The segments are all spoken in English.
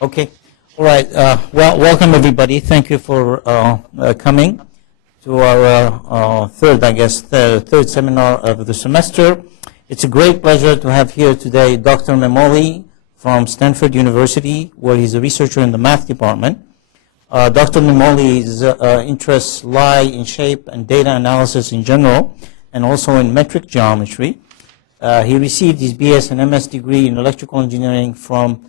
Okay. All right. Well, welcome everybody. Thank you for coming to our third seminar of the semester. It's a great pleasure to have here today Dr. Memoli from Stanford University, where he's a researcher in the math department. Dr. Memoli's interests lie in shape and data analysis in general, and also in metric geometry. He received his BS and MS degree in electrical engineering from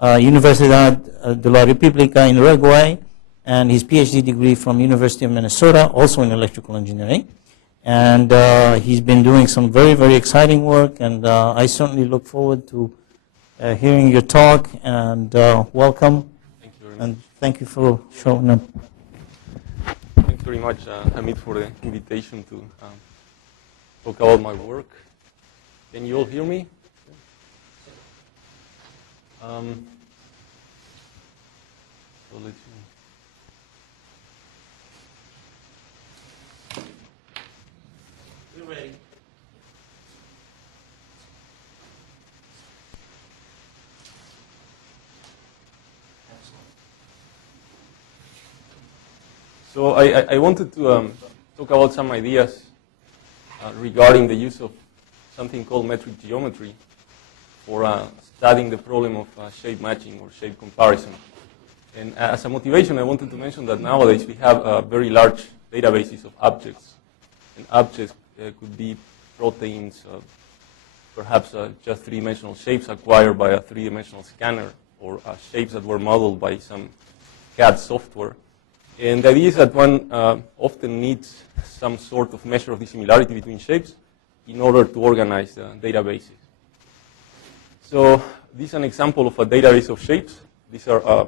Universidad de la República in Uruguay, and his PhD degree from University of Minnesota, also in electrical engineering. And he's been doing some very, very exciting work, and I certainly look forward to hearing your talk, and welcome. Thank you very much. And thank you for showing up. Thanks very much, Hamid, for the invitation to talk about my work. Can you all hear me? So let's see. We're ready. So I wanted to talk about some ideas regarding the use of something called metric geometry for studying the problem of shape matching or shape comparison. And as a motivation, I wanted to mention that nowadays we have very large databases of objects. And objects could be proteins, perhaps just three-dimensional shapes acquired by a three-dimensional scanner, or shapes that were modeled by some CAD software. And the idea is that one often needs some sort of measure of the similarity between shapes in order to organize databases. So this is an example of a database of shapes. These are, I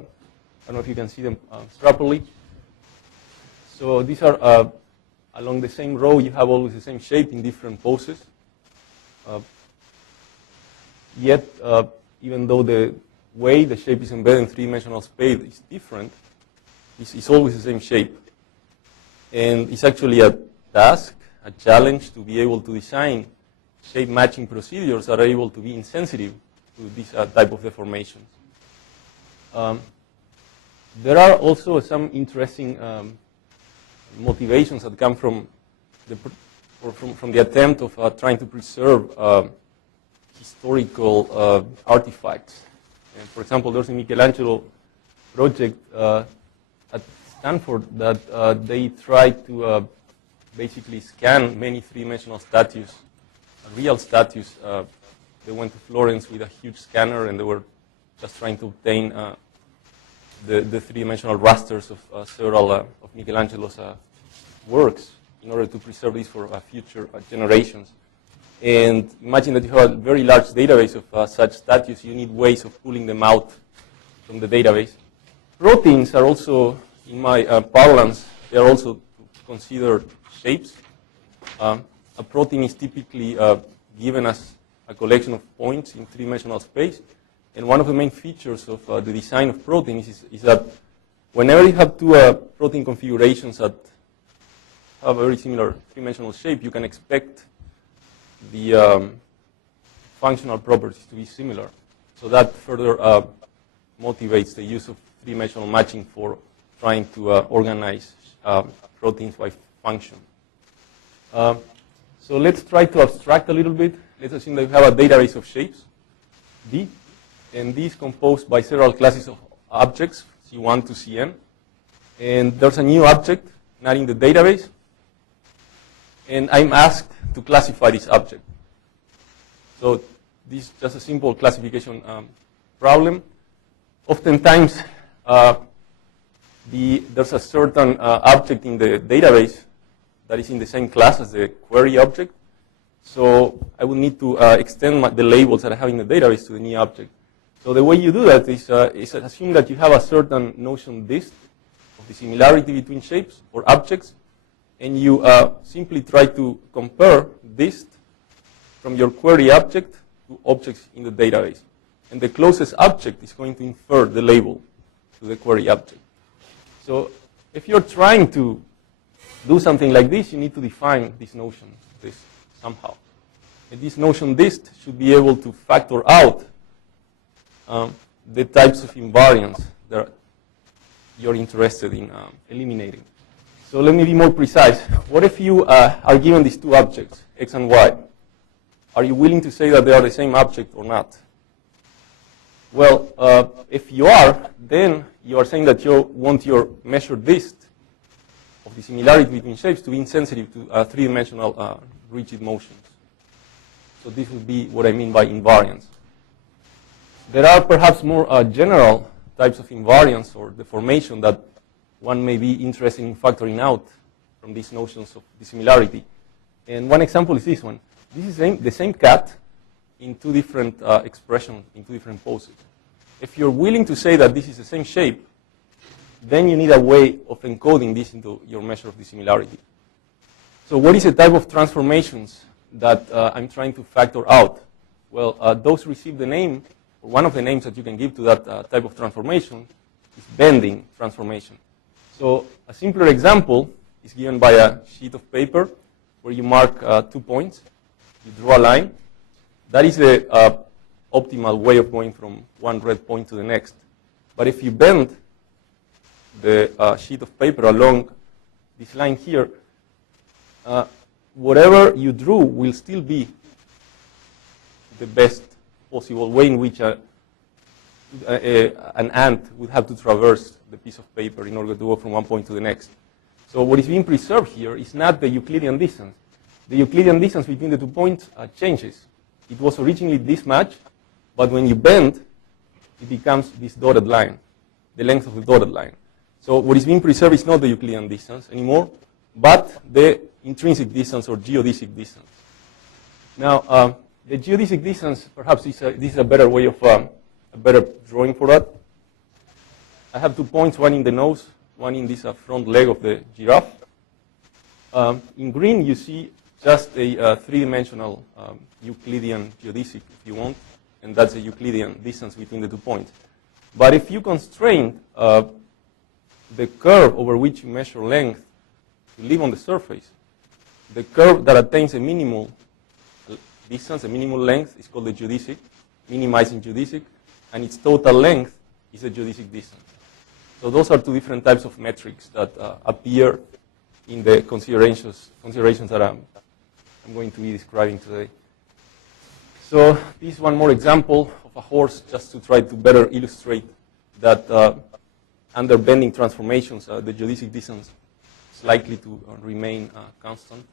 don't know if you can see them properly. So these are along the same row, you have always the same shape in different poses. Yet, even though the way the shape is embedded in three-dimensional space is different, it's always the same shape. And it's actually a task, a challenge to be able to design shape matching procedures that are able to be insensitive to this type of deformations. There are also some interesting motivations that come from the attempt of trying to preserve historical artifacts. And for example, there's a Michelangelo project at Stanford that they tried to basically scan many three-dimensional statues, real statues. They went to Florence with a huge scanner, and they were just trying to obtain the three-dimensional rasters of several of Michelangelo's works in order to preserve these for future generations. And imagine that you have a very large database of such statues. You need ways of pulling them out from the database. Proteins are also, in my parlance, they are also considered shapes. A protein is typically given as a collection of points in three-dimensional space. And one of the main features of the design of proteins is that whenever you have two protein configurations that have a very similar three-dimensional shape, you can expect the functional properties to be similar. So that further motivates the use of three-dimensional matching for trying to organize proteins by function. So let's try to abstract a little bit. Let's assume that we have a database of shapes, D, and D is composed by several classes of objects, C1 to Cn. And there's a new object not in the database, and I'm asked to classify this object. So this is just a simple classification problem. Oftentimes, there's a certain object in the database that is in the same class as the query object. So I will need to extend the labels that I have in the database to the new object. So the way you do that is assume that you have a certain notion dist of the similarity between shapes or objects, and you simply try to compare dist from your query object to objects in the database. And the closest object is going to infer the label to the query object. So if you're trying to do something like this, you need to define this notion dist somehow. And this notion dist should be able to factor out the types of invariants that you're interested in eliminating. So let me be more precise. What if you are given these two objects, x and y? Are you willing to say that they are the same object or not? Well, if you are, then you are saying that you want your measured list of the similarity between shapes to be insensitive to three-dimensional rigid motions. So this would be what I mean by invariance. There are perhaps more general types of invariance or deformation that one may be interested in factoring out from these notions of dissimilarity. And one example is this one. This is the same cat in two different expressions, in two different poses. If you're willing to say that this is the same shape, then you need a way of encoding this into your measure of dissimilarity. So what is the type of transformations that I'm trying to factor out? Well, those receive the name, or one of the names that you can give to that type of transformation is bending transformation. So a simpler example is given by a sheet of paper where you mark 2 points. You draw a line. That is the optimal way of going from one red point to the next. But if you bend the sheet of paper along this line here, whatever you drew will still be the best possible way in which an ant would have to traverse the piece of paper in order to go from one point to the next. So what is being preserved here is not the Euclidean distance. The Euclidean distance between the 2 points changes. It was originally this much, but when you bend, it becomes this dotted line, the length of the dotted line. So what is being preserved is not the Euclidean distance anymore, but the intrinsic distance or geodesic distance. Now, the geodesic distance, perhaps this is a better way of, a better drawing for that. I have 2 points, one in the nose, one in this front leg of the giraffe. In green, you see just a three-dimensional Euclidean geodesic, if you want, and that's a Euclidean distance between the 2 points. But if you constrain the curve over which you measure length to live on the surface, the curve that attains a minimal distance, a minimal length, is called the geodesic, minimizing geodesic, and its total length is a geodesic distance. So those are two different types of metrics that appear in the considerations that I'm going to be describing today. So this is one more example of a horse, just to try to better illustrate that under bending transformations, the geodesic distance is likely to remain constant.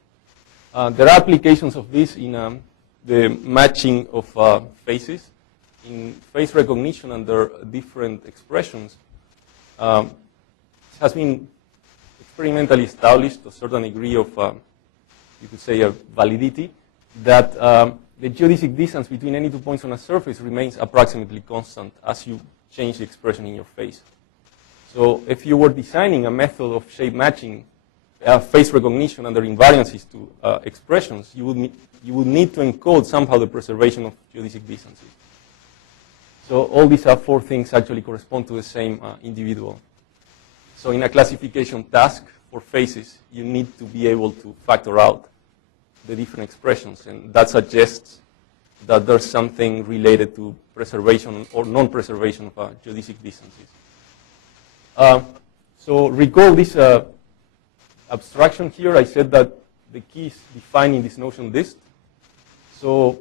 There are applications of this in the matching of faces. In face recognition under different expressions, it has been experimentally established to a certain degree of, you could say, a validity, that the geodesic distance between any 2 points on a surface remains approximately constant as you change the expression in your face. So if you were designing a method of shape matching face recognition under invariances to expressions, you would need to encode somehow the preservation of geodesic distances. So all these 4 things actually correspond to the same individual. So in a classification task for faces, you need to be able to factor out the different expressions, and that suggests that there's something related to preservation or non-preservation of geodesic distances. So recall this abstraction here. I said that the key is defining this notion dist. So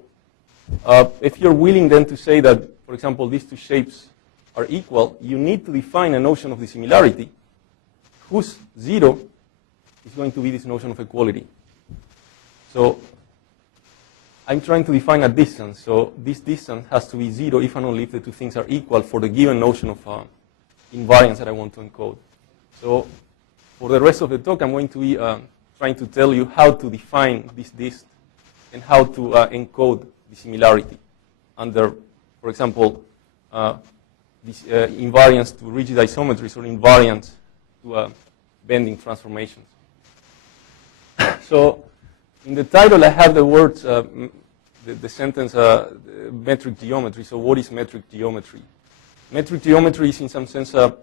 if you're willing then to say that, for example, these two shapes are equal, you need to define a notion of dissimilarity whose zero is going to be this notion of equality. So I'm trying to define a distance. So this distance has to be 0 if and only if the two things are equal for the given notion of invariance that I want to encode. So for the rest of the talk, I'm going to be trying to tell you how to define this dist and how to encode dissimilarity under, for example, this invariance to rigid isometries or invariance to bending transformations. So in the title, I have the words, the sentence, metric geometry. So what is metric geometry? Metric geometry is in some sense a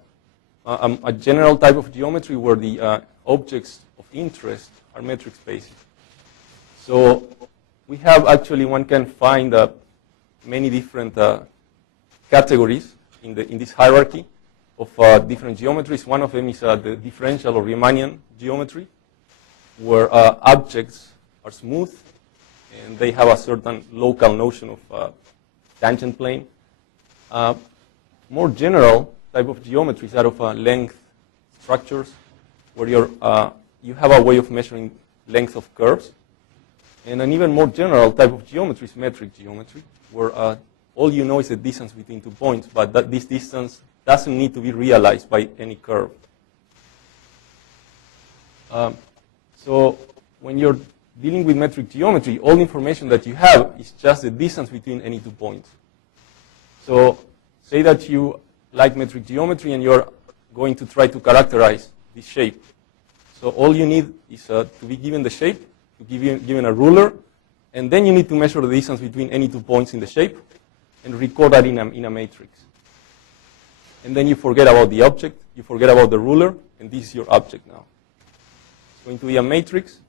general type of geometry where the objects of interest are metric spaces. So we have actually, one can find many different categories in this hierarchy of different geometries. One of them is the differential or Riemannian geometry, where objects are smooth and they have a certain local notion of tangent plane. More general type of geometry is that of length structures, where you have a way of measuring length of curves. And an even more general type of geometry is metric geometry, where all you know is the distance between 2 points, but this distance doesn't need to be realized by any curve. So when you're dealing with metric geometry, all the information that you have is just the distance between any 2 points. So say that you like metric geometry and you're going to try to characterize this shape. So all you need is to be given the shape, to be given a ruler, and then you need to measure the distance between any 2 points in the shape and record that in a matrix. And then you forget about the object, you forget about the ruler, and this is your object now. It's going to be a matrix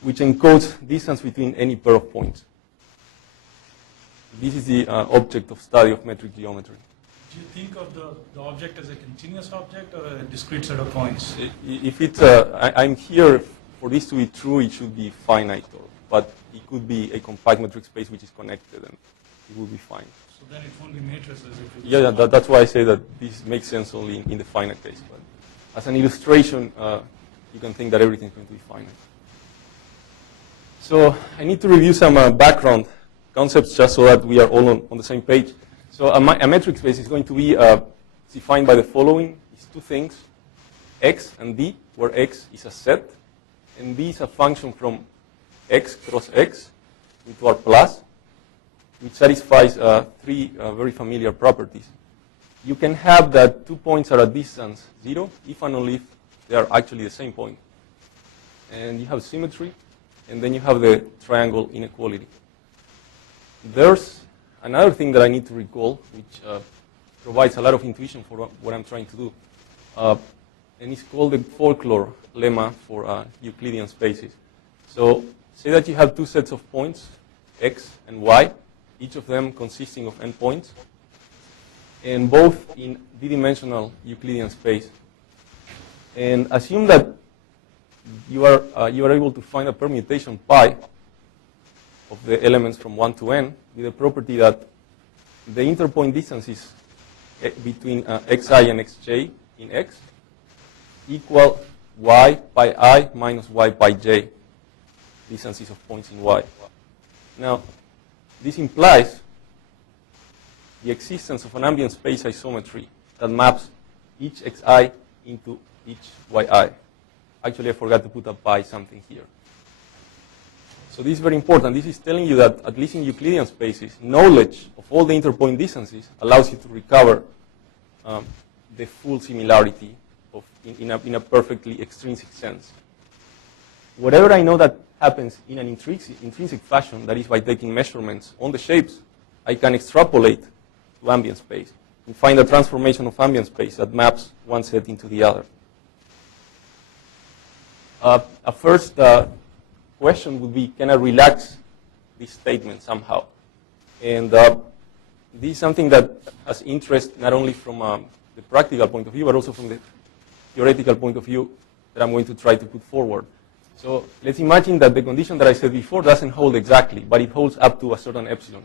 which encodes distance between any pair of points. This is the object of study of metric geometry. Do you think of the object as a continuous object or a discrete set of points? If it's, I'm here, for this to be true, it should be finite, but it could be a compact metric space which is connected, and it will be fine. So then it won't be matrices. Yeah, that's why I say that this makes sense only in the finite case. But as an illustration, you can think that everything is going to be finite. So I need to review some background concepts just so that we are all on the same page. So a metric space is going to be defined by the following. It's two things, x and d, where x is a set, and d is a function from x cross x into R plus, which satisfies three very familiar properties. You can have that 2 points are at distance 0 if and only if they are actually the same point. And you have symmetry, and then you have the triangle inequality. There's another thing that I need to recall, which provides a lot of intuition for what I'm trying to do. And it's called the folklore lemma for Euclidean spaces. So say that you have two sets of points, x and y, each of them consisting of n points, and both in d-dimensional Euclidean space. And assume that you are able to find a permutation pi of the elements from 1 to n with the property that the interpoint distance is between xi and xj in x equal y pi I minus y pi j distances of points in y. Now, this implies the existence of an ambient space isometry that maps each xi into each yi. Actually, I forgot to put a pi something here. So this is very important. This is telling you that, at least in Euclidean spaces, knowledge of all the interpoint distances allows you to recover the full similarity in a perfectly extrinsic sense. Whatever I know that happens in an intrinsic fashion, that is by taking measurements on the shapes, I can extrapolate to ambient space and find a transformation of ambient space that maps one set into the other. A first question would be, can I relax this statement somehow? And this is something that has interest not only from the practical point of view, but also from the theoretical point of view that I'm going to try to put forward. So let's imagine that the condition that I said before doesn't hold exactly, but it holds up to a certain epsilon.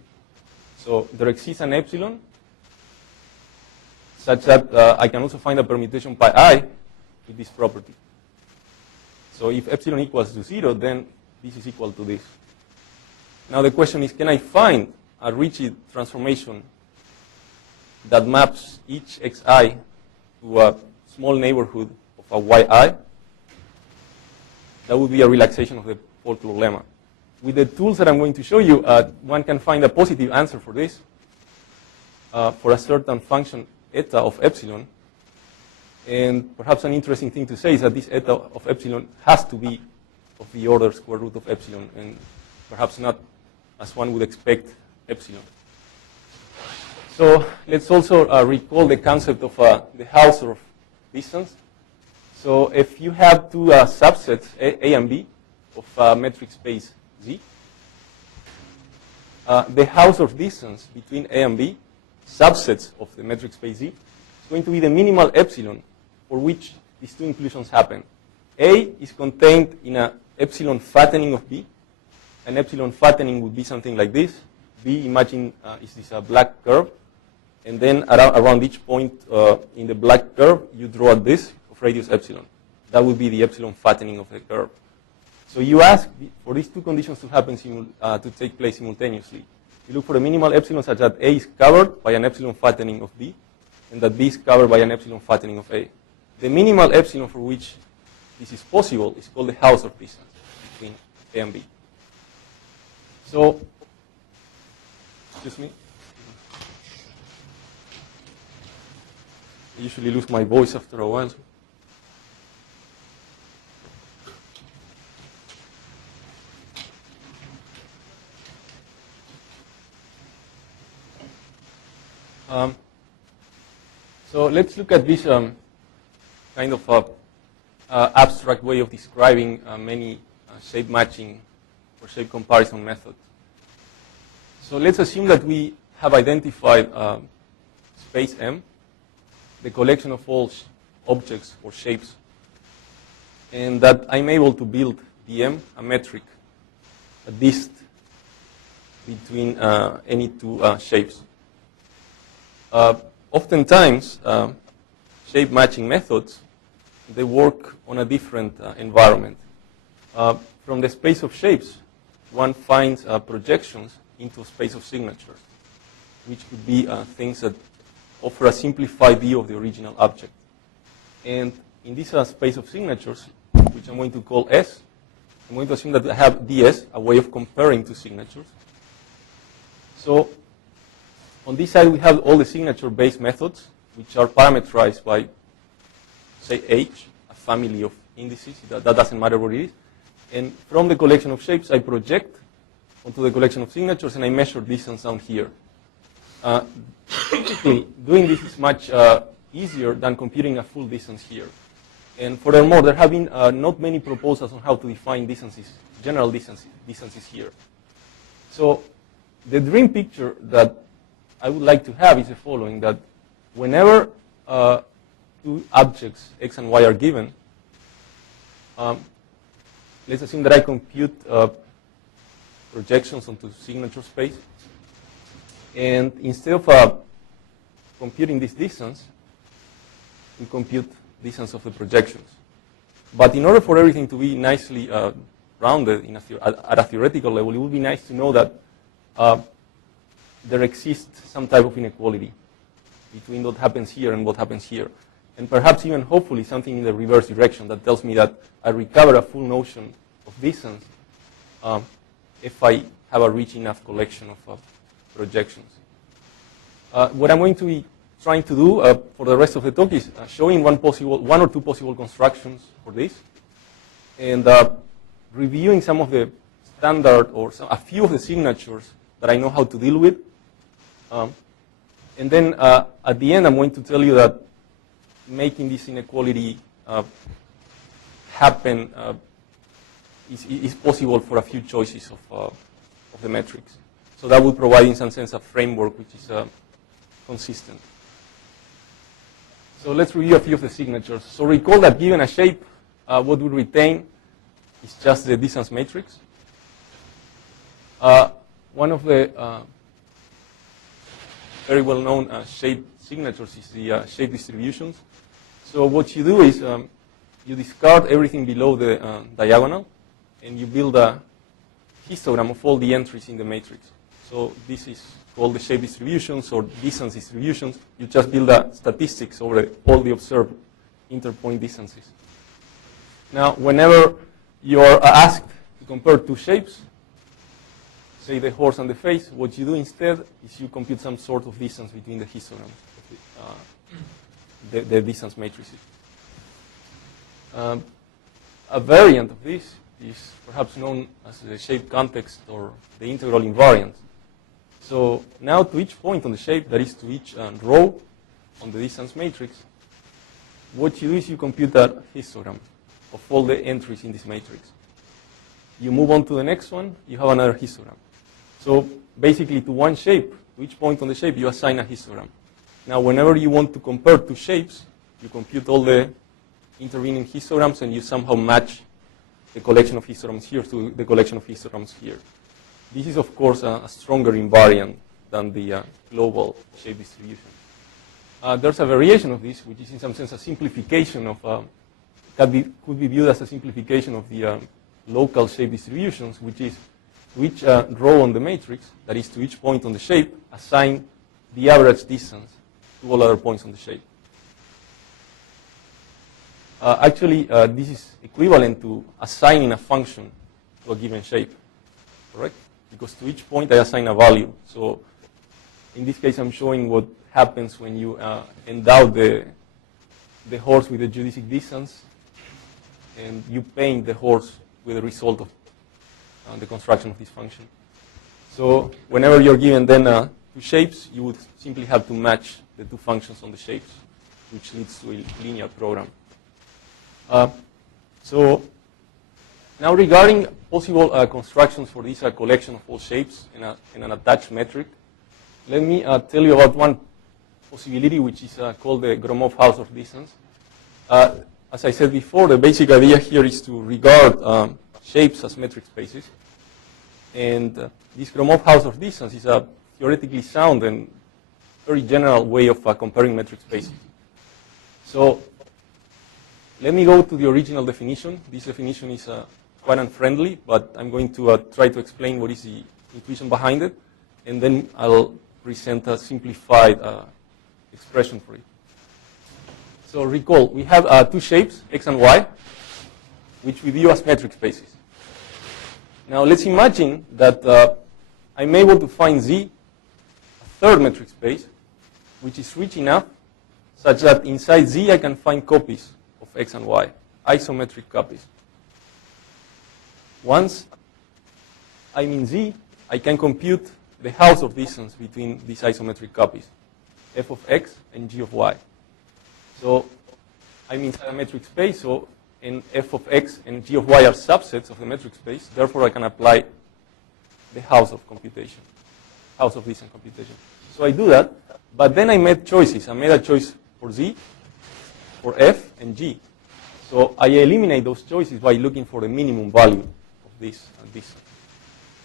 So there exists an epsilon such that I can also find a permutation pi I with this property. So if epsilon equals to 0, then this is equal to this. Now the question is, can I find a rigid transformation that maps each xi to a small neighborhood of a yi? That would be a relaxation of the folklore lemma. With the tools that I'm going to show you, one can find a positive answer for this, for a certain function eta of epsilon. And perhaps an interesting thing to say is that this eta of epsilon has to be of the order square root of epsilon, and perhaps not, as one would expect, epsilon. So let's also recall the concept of the Hausdorff distance. So if you have two subsets, A and B, of metric space Z, the Hausdorff distance between A and B subsets of the metric space Z, is going to be the minimal epsilon for which these two inclusions happen. A is contained in a epsilon fattening of B. An epsilon fattening would be something like this. B, imagine, is this black curve. And then around each point in the black curve, you draw a disk of radius epsilon. That would be the epsilon fattening of the curve. So you ask for these two conditions to happen to take place simultaneously. You look for a minimal epsilon such that A is covered by an epsilon fattening of B, and that B is covered by an epsilon fattening of A. The minimal epsilon for which this is possible is called the Hausdorff distance between A and B. So, excuse me. I usually lose my voice after a while. So let's look at this kind of abstract way of describing many shape matching or shape comparison methods. So let's assume that we have identified space M, the collection of all objects or shapes, and that I'm able to build dm, a metric, a dist between any two shapes. Oftentimes, shape matching methods, they work on a different environment. From the space of shapes, one finds projections into a space of signatures, which could be things that offer a simplified view of the original object. And in this space of signatures, which I'm going to call S, I'm going to assume that I have ds, a way of comparing two signatures. So on this side, we have all the signature-based methods, which are parameterized by, say, H, a family of indices. That doesn't matter what it is. And from the collection of shapes, I project onto the collection of signatures, and I measure distance down here. Typically, doing this is much easier than computing a full distance here. And furthermore, there have been not many proposals on how to define distances, general distances here. So the dream picture that I would like to have is the following, that whenever two objects, x and y, are given, let's assume that I compute projections onto signature space. And instead of computing this distance, we compute distance of the projections. But in order for everything to be nicely rounded at a theoretical level, it would be nice to know that there exists some type of inequality between what happens here and what happens here. And perhaps even, hopefully, something in the reverse direction that tells me that I recover a full notion of distance if I have a rich enough collection of projections. What I'm going to be trying to do for the rest of the talk is showing one or two possible constructions for this, and reviewing some of the standard or a few of the signatures that I know how to deal with. And then at the end, I'm going to tell you that making this inequality happen is possible for a few choices of the metrics. So that will provide, in some sense, a framework which is consistent. So let's review a few of the signatures. So recall that given a shape, what we retain is just the distance matrix. One of the very well-known shape signatures is the shape distributions. So what you do is you discard everything below the diagonal, and you build a histogram of all the entries in the matrix. So this is called the shape distributions or distance distributions. You just build a statistics over all the observed interpoint distances. Now, whenever you're asked to compare two shapes, say the horse and the face, what you do instead is you compute some sort of distance between the histograms, the distance matrices. A variant of this is perhaps known as the shape context or the integral invariant. So now to each point on the shape, that is to each row on the distance matrix, what you do is you compute a histogram of all the entries in this matrix. You move on to the next one, you have another histogram. So basically to one shape, To each point on the shape, you assign a histogram. Now, whenever you want to compare two shapes, you compute all the intervening histograms, and you somehow match the collection of histograms here to the collection of histograms here. This is, of course, a stronger invariant than the global shape distribution. There's a variation of this, which is in some sense a simplification of, could be viewed as a simplification of the local shape distributions, which is to each row on the matrix, that is to each point on the shape, assign the average distance to all other points on the shape. Actually, this is equivalent to assigning a function to a given shape, correct? Because to each point I assign a value. So in this case, I'm showing what happens when you endow the horse with a geodesic distance, and you paint the horse with the result of the construction of this function. So whenever you're given then two shapes, you would simply have to match the two functions on the shapes, which leads to a linear program. So now regarding possible constructions for this collection of all shapes in an attached metric, let me tell you about one possibility, which is called the Gromov-Hausdorff distance. As I said before, the basic idea here is to regard shapes as metric spaces. And this Gromov-Hausdorff distance is a theoretically sound and very general way of comparing metric spaces. So let me go to the original definition. This definition is quite unfriendly, but I'm going to try to explain what is the intuition behind it, and then I'll present a simplified expression for it. So recall, we have two shapes, x and y, which we view as metric spaces. Now let's imagine that I'm able to find Z, a third metric space, which is rich enough such that inside Z I can find copies of x and y, isometric copies. Once I'm in Z, I can compute the Hausdorff distance between these isometric copies, f of x and g of y. So I'm inside a metric space, so and f of x and g of y are subsets of the metric space. Therefore, I can apply the Hausdorff computation, Hausdorff distance computation. So I do that, but then I made choices. I made a choice for z, for f, and g. So I eliminate those choices by looking for the minimum value of this and this.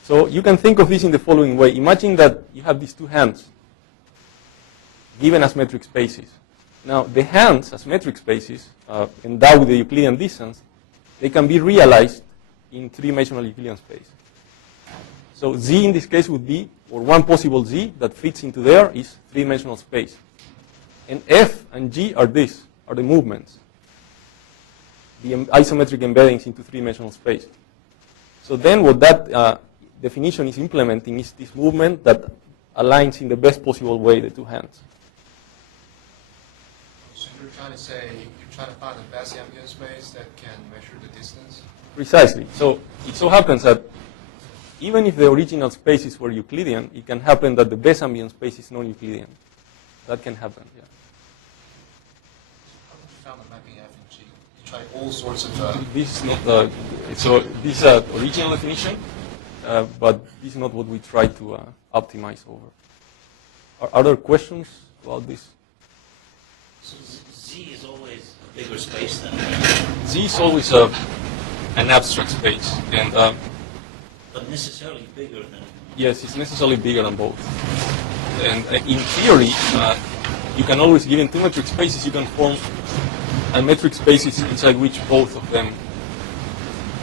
So you can think of this in the following way. Imagine that you have these two hands given as metric spaces. Now, the hands as metric spaces, endowed with the Euclidean distance, they can be realized in three-dimensional Euclidean space. So Z in this case would be, or one possible Z that fits into there is three-dimensional space. And F and G are the movements, the isometric embeddings into three-dimensional space. So then what that definition is implementing is this movement that aligns in the best possible way the two hands. So you're trying to say, you're trying to find the best ambient space that can measure the distance? Precisely. So it so happens that even if the original spaces were Euclidean, it can happen that the best ambient space is non-Euclidean. That can happen, yeah. How did you found the mapping F and G? You tried all sorts of... This is not, so this is an original definition, but this is not what we try to optimize over. Are there questions about this? So Z is always a bigger space than Z is always an abstract space, and but necessarily bigger than. yes, it's necessarily bigger than both. And in theory, you can always, given two metric spaces, you can form a metric spaces inside which both of them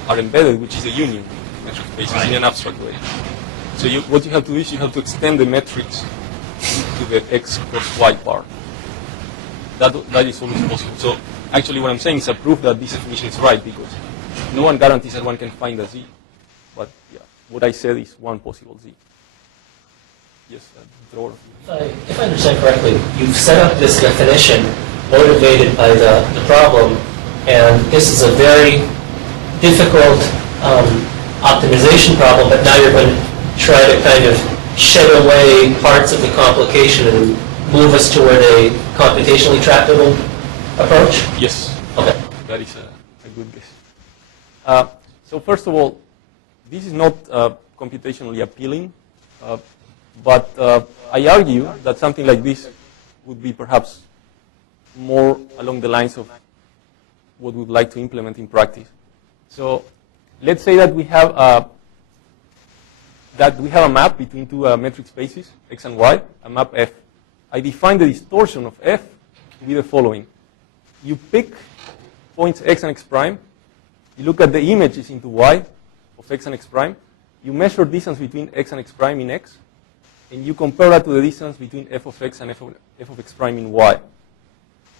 are embedded, which is a union metric spaces in an abstract way. So what you have to do is you have to extend the metrics to the x cross y part. That is always possible. So actually what I'm saying is a proof that this definition is right, because no one guarantees that one can find a Z. But yeah, what I said is one possible Z. Yes, Dror. If I understand correctly, you've set up this definition motivated by the problem, and this is a very difficult optimization problem, but now you're going to try to kind of shed away parts of the complication and move us toward a computationally tractable approach? Yes. Okay. That is a good guess. So first of all, this is not computationally appealing, but I argue that something like this would be perhaps more along the lines of what we would like to implement in practice. So let's say that we have a map between two metric spaces, x and y, a map F. I define the distortion of F to be the following. You pick points x and x prime, you look at the images into y of x and x prime, you measure distance between x and x prime in x, and you compare that to the distance between f of x and f of x prime in y.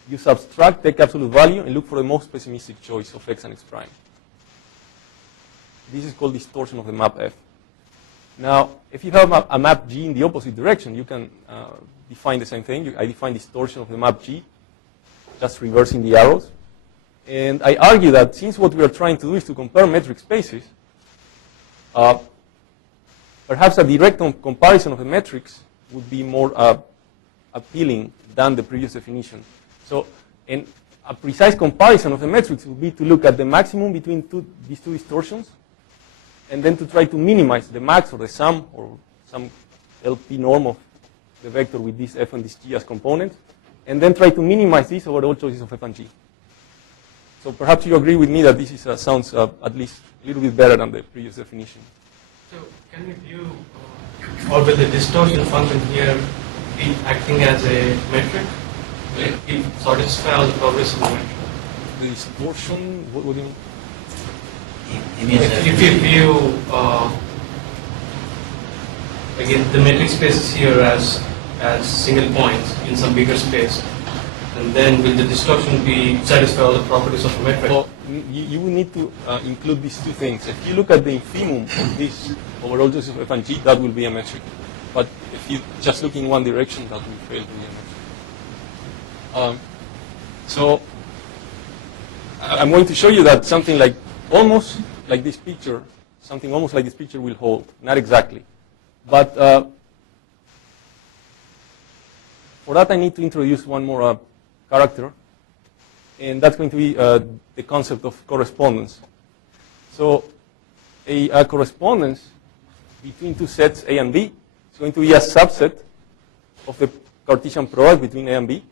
You subtract, take absolute value, and look for the most pessimistic choice of x and x prime. This is called distortion of the map F. Now, if you have a map G in the opposite direction, you can define the same thing. I define distortion of the map G, just reversing the arrows. And I argue that since what we are trying to do is to compare metric spaces, perhaps a direct comparison of the metrics would be more appealing than the previous definition. So, and a precise comparison of the metrics would be to look at the maximum between these two distortions, and then to try to minimize the max or the sum or some LP norm of the vector with this f and this g as components, and then try to minimize this over all choices of f and g. So perhaps you agree with me that this is, sounds at least a little bit better than the previous definition. So can we view, or will the distortion function here be acting as a metric? Will it satisfy all the properties of the metric? The distortion, what do you mean? If you view, again, the metric spaces here as single points in some bigger space, and then will the distortion be satisfy all the properties of the metric? Well, you will need to include these two things. If you look at the infimum of this overall choice of f and g, that will be a metric. But if you just look in one direction, that will fail to be a metric. So I'm going to show you that something like almost like this picture, something almost like this picture will hold. Not exactly. But for that, I need to introduce one more character. And that's going to be the concept of correspondence. So a correspondence between two sets A and B is going to be a subset of the Cartesian product between A and B,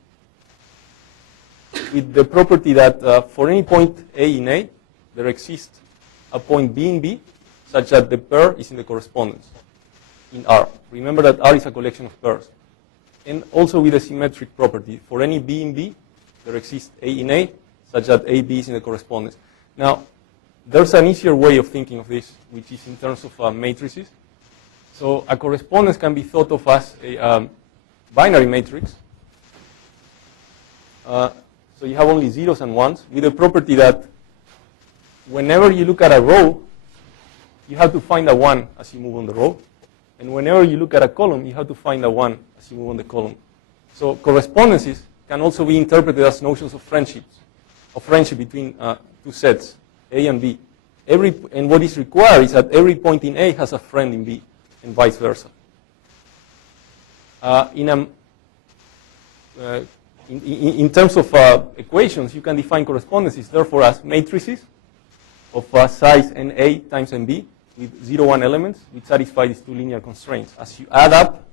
with the property that for any point A in A, there exists a point B in B, such that the pair is in the correspondence in R. Remember that R is a collection of pairs. And also with a symmetric property. For any B in B, there exists A in A, such that AB is in the correspondence. Now, there's an easier way of thinking of this, which is in terms of matrices. So a correspondence can be thought of as a binary matrix. So you have only zeros and ones, with the property that whenever you look at a row, you have to find a 1 as you move on the row. And whenever you look at a column, you have to find a 1 as you move on the column. So correspondences can also be interpreted as notions of friendship between two sets, A and B. And what is required is that every point in A has a friend in B, and vice versa. In terms of equations, you can define correspondences, therefore, as matrices of size NA times NB with 0, 1 elements, which satisfy these two linear constraints. As you add up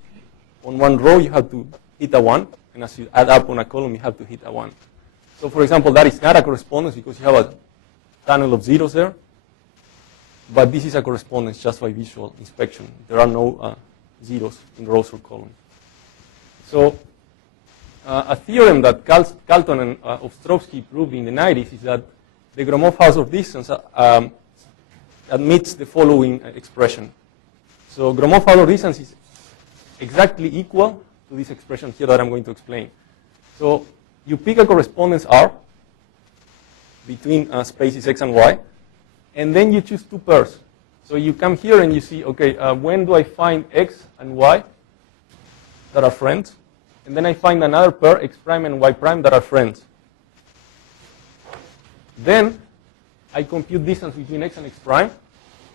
on one row, you have to hit a 1, and as you add up on a column, you have to hit a 1. So, for example, that is not a correspondence because you have a tunnel of zeros there, but this is a correspondence just by visual inspection. There are no zeros in rows or columns. So, a theorem that Carlton and Ostrovsky proved in the 90s is that the Gromov-Hausdorff distance admits the following expression. So Gromov-Hausdorff distance is exactly equal to this expression here that I'm going to explain. So you pick a correspondence R between spaces X and Y, and then you choose two pairs. So you come here and you see, okay, when do I find X and Y that are friends? And then I find another pair, X prime and Y prime, that are friends. Then I compute distance between X and X prime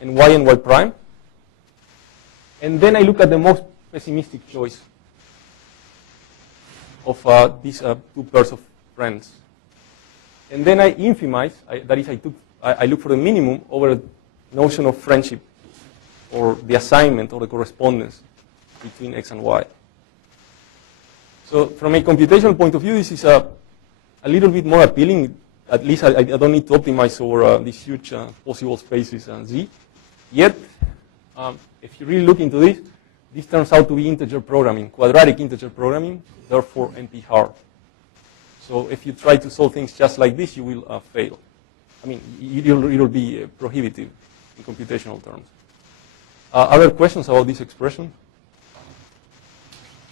and Y prime. And then I look at the most pessimistic choice of these two pairs of friends. And then I infimize, that is, I look for the minimum over the notion of friendship or the assignment or the correspondence between X and Y. So from a computational point of view, this is a little bit more appealing. At least I don't need to optimize over these huge possible spaces Z. Yet, if you really look into this, this turns out to be integer programming, quadratic integer programming, therefore NP hard. So if you try to solve things just like this, you will fail. I mean, it'll be prohibitive in computational terms. Other questions about this expression?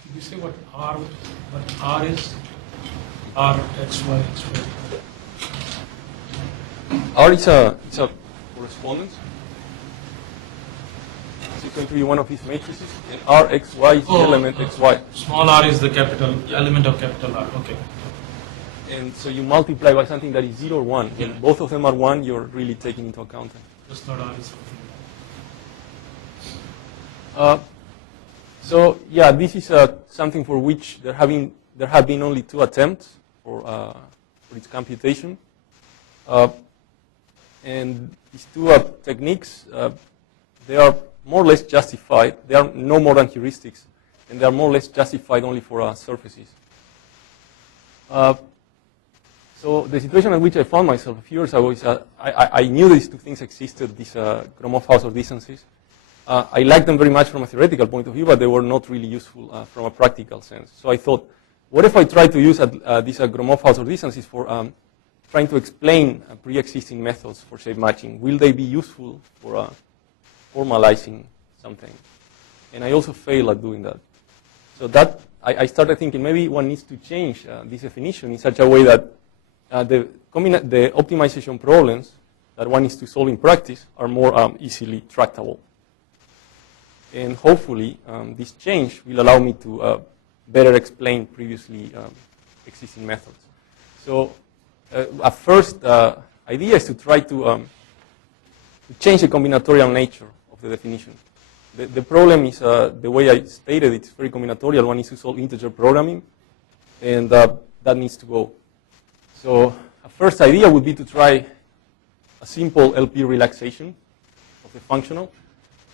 Did you say what R is? R, X, Y, X, Y. R is a correspondence. It's going to be one of these matrices, and R, X, Y is the element X, Y. Small r is the capital element of capital R. Okay. And so you multiply by something that is 0 or 1. Yeah. When both of them are 1, you're really taking into account. Just not R is something. So yeah, this is something for which there have been only 2 attempts for its computation. And these 2 techniques, they are more or less justified. They are no more than heuristics, and they are more or less justified only for surfaces. So the situation in which I found myself a few years ago is I knew these 2 things existed, these Gromov-Hausdorff distances. I liked them very much from a theoretical point of view, but they were not really useful from a practical sense. So I thought, what if I try to use these Gromov-Hausdorff distances for trying to explain pre-existing methods for shape matching? Will they be useful for formalizing something? And I also failed at doing that. So that I started thinking maybe one needs to change this definition in such a way that the optimization problems that one needs to solve in practice are more easily tractable. And hopefully, this change will allow me to better explain previously existing methods. So a first idea is to try to change the combinatorial nature of the definition. The problem is, the way I stated, it's very combinatorial. One needs to solve integer programming, and that needs to go. So a first idea would be to try a simple LP relaxation of the functional.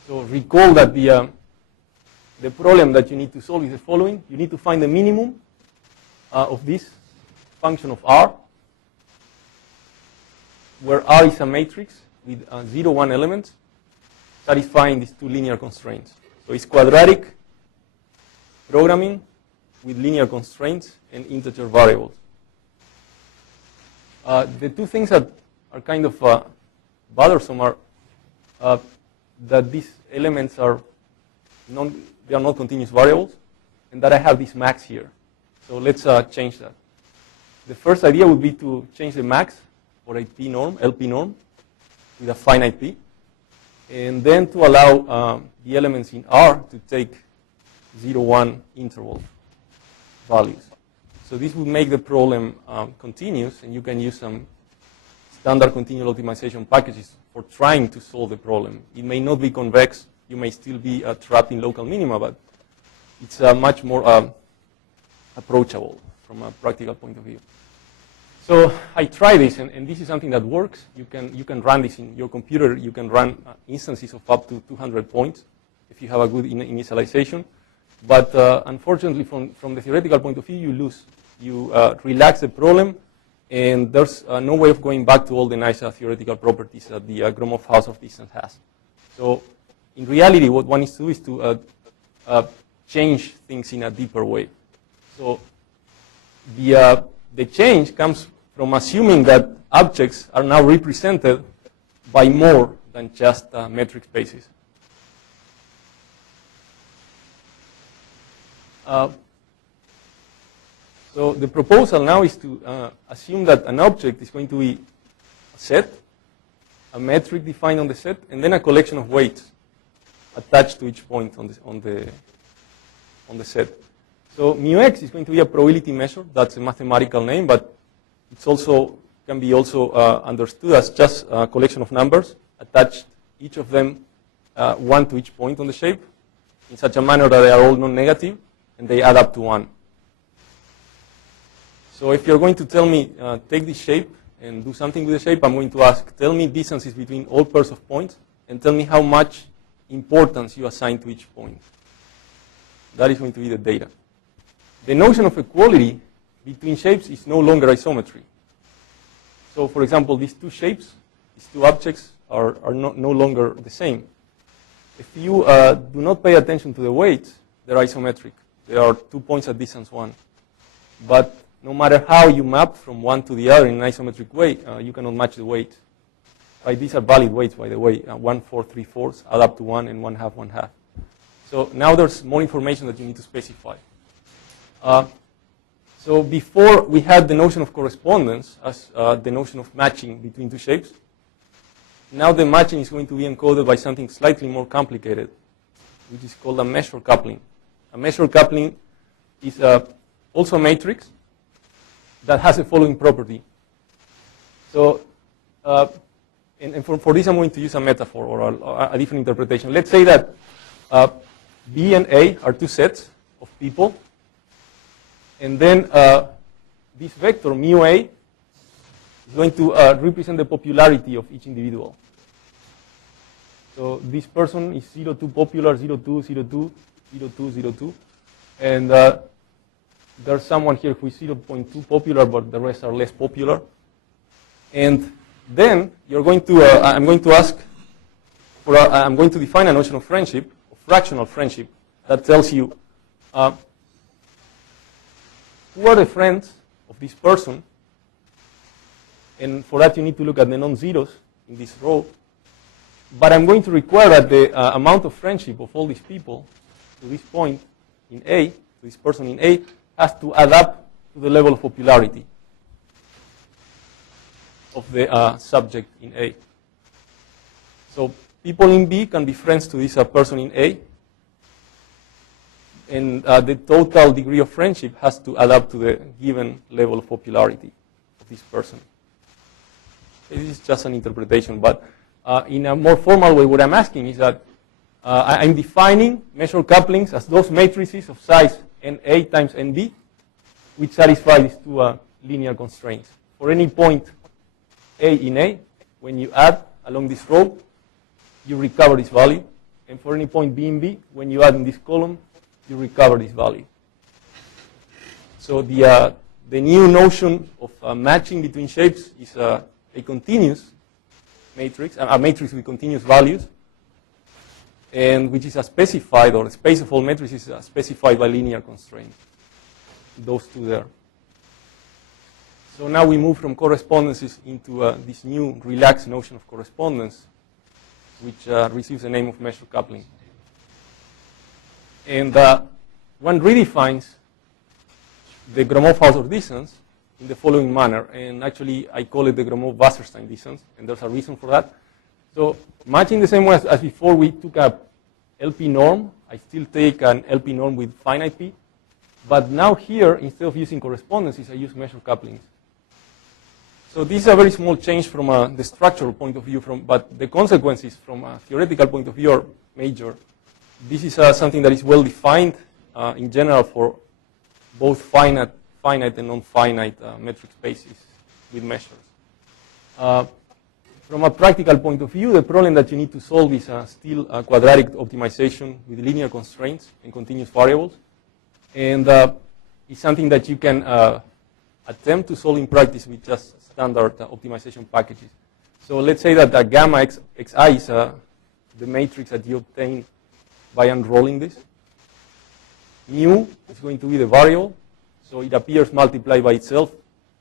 So recall that the problem that you need to solve is the following. You need to find the minimum of this function of R, where R is a matrix with 0, 1 elements, satisfying these 2 linear constraints. So it's quadratic programming with linear constraints and integer variables. The 2 things that are kind of bothersome are that these elements are not continuous variables, and that I have this max here. So let's change that. The first idea would be to change the max for a P norm, LP norm, with a finite P, and then to allow the elements in R to take 0, 1 interval values. So this would make the problem continuous, and you can use some standard continual optimization packages for trying to solve the problem. It may not be convex. You may still be trapped in local minima, but it's much more approachable from a practical point of view. So I tried this, and this is something that works. You can run this in your computer. You can run instances of up to 200 points if you have a good initialization. But unfortunately, from the theoretical point of view, you lose. You relax the problem, and there's no way of going back to all the nice theoretical properties that the Gromov-Hausdorff distance has. So in reality, what one needs to do is to change things in a deeper way. So the change comes from assuming that objects are now represented by more than just metric spaces. So the proposal now is to assume that an object is going to be a set, a metric defined on the set, and then a collection of weights attached to each point on the set. So mu x is going to be a probability measure. That's a mathematical name, but it's also can be also understood as just a collection of numbers attached, each of them 1 to each point on the shape, in such a manner that they are all non-negative and they add up to 1. So if you're going to tell me, take this shape and do something with the shape, I'm going to ask, tell me distances between all pairs of points, and tell me how much importance you assign to each point. That is going to be the data. the notion of equality between shapes is no longer isometry. So, for example, these two shapes, these two objects are no longer the same. If you do not pay attention to the weights, they're isometric. There are 2 points at distance 1. But no matter how you map from one to the other in an isometric way, you cannot match the weights. Right? These are valid weights, by the way. 1, 4, 3 fourths add up to 1, and 1/2, 1/2. So now there's more information that you need to specify. So before we had the notion of correspondence as the notion of matching between two shapes. Now the matching is going to be encoded by something slightly more complicated, which is called a measure coupling. A measure coupling is also a matrix that has the following property. So, and for this I'm going to use a metaphor or a different interpretation. Let's say that B and A are two sets of people, and then this vector, mu A, is going to represent the popularity of each individual. So this person is 0,2 popular, 0,2, 0,2, 0,2, 0,2. And there's someone here who is 0.2 popular, but the rest are less popular. And then you're going to, I'm going to ask, I'm going to define a notion of friendship, of fractional friendship, that tells you who are the friends of this person. And for that, you need to look at the non-zeros in this row. But I'm going to require that the amount of friendship of all these people to this point in A, to this person in A, has to add up to the level of popularity of the subject in A. So people in B can be friends to this person in A. And the total degree of friendship has to add up to the given level of popularity of this person. This is just an interpretation, but in a more formal way, what I'm asking is that I'm defining measure couplings as those matrices of size NA times NB, which satisfy these two linear constraints. For any point A in A, when you add along this row, you recover this value. And for any point B in B, when you add in this column, you recover this value. So the new notion of matching between shapes is a continuous matrix, a matrix with continuous values, and which is specified, or the space of all matrices is specified by linear constraints. Those two there. So now we move from correspondences into this new relaxed notion of correspondence, which receives the name of measure coupling. And one redefines the Gromov-Hausdorff distance in the following manner, and actually I call it the Gromov-Wasserstein distance, and there's a reason for that. So much in the same way as before we took a LP norm, I still take an LP norm with finite p, but now here, instead of using correspondences, I use measure couplings. So this is a very small change from the structural point of view, but the consequences from a theoretical point of view are major. This is something that is well defined in general for both finite and non-finite metric spaces with measures. From a practical point of view, the problem that you need to solve is still quadratic optimization with linear constraints and continuous variables. And it's something that you can attempt to solve in practice with just standard optimization packages. So let's say that gamma xi is the matrix that you obtain by unrolling this. Mu is going to be the variable. So it appears multiplied by itself.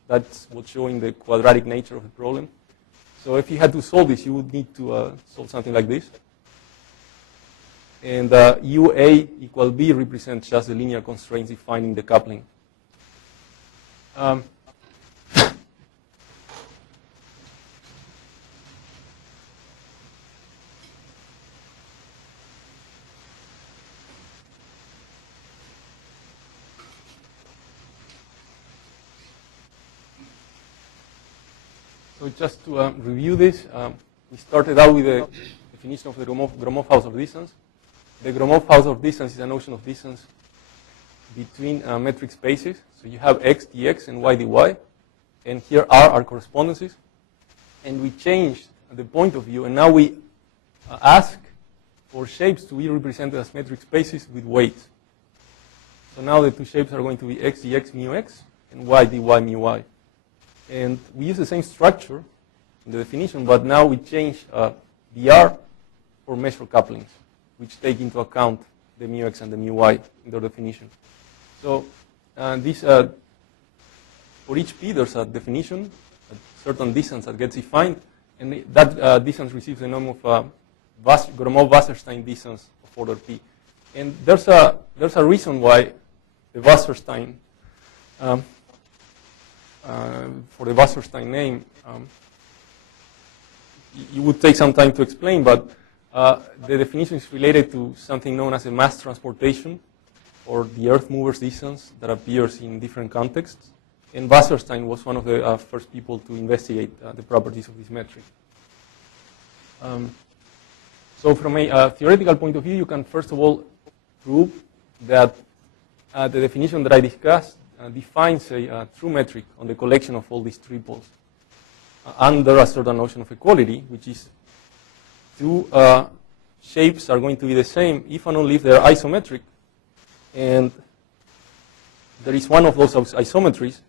That's what's showing the quadratic nature of the problem. So if you had to solve this, you would need to solve something like this. And UA equal B represents just the linear constraints defining the coupling. So just to review this, we started out with the definition of the Gromov-Hausdorff distance. The Gromov-Hausdorff distance is a notion of distance between metric spaces. So you have x dx and y dy, and here R are correspondences. And we changed the point of view, and now we ask for shapes to be represented as metric spaces with weights. So now the two shapes are going to be x dx mu x and y dy mu y. And we use the same structure in the definition, but now we change the R for measure couplings, which take into account the mu x and the mu y in their definition. So this for each p, there's a definition, a certain distance that gets defined, and that distance receives the name of Gromov-Wasserstein distance of order p. And there's a reason why the Wasserstein, for the Wasserstein name, you would take some time to explain, but the definition is related to something known as a mass transportation, or the Earth mover's distance, that appears in different contexts. And Wasserstein was one of the first people to investigate the properties of this metric. So from a theoretical point of view, you can first of all prove that the definition that I discussed defines a true metric on the collection of all these triples under a certain notion of equality, which is two shapes are going to be the same if and only if they are isometric, and there is one of those isometries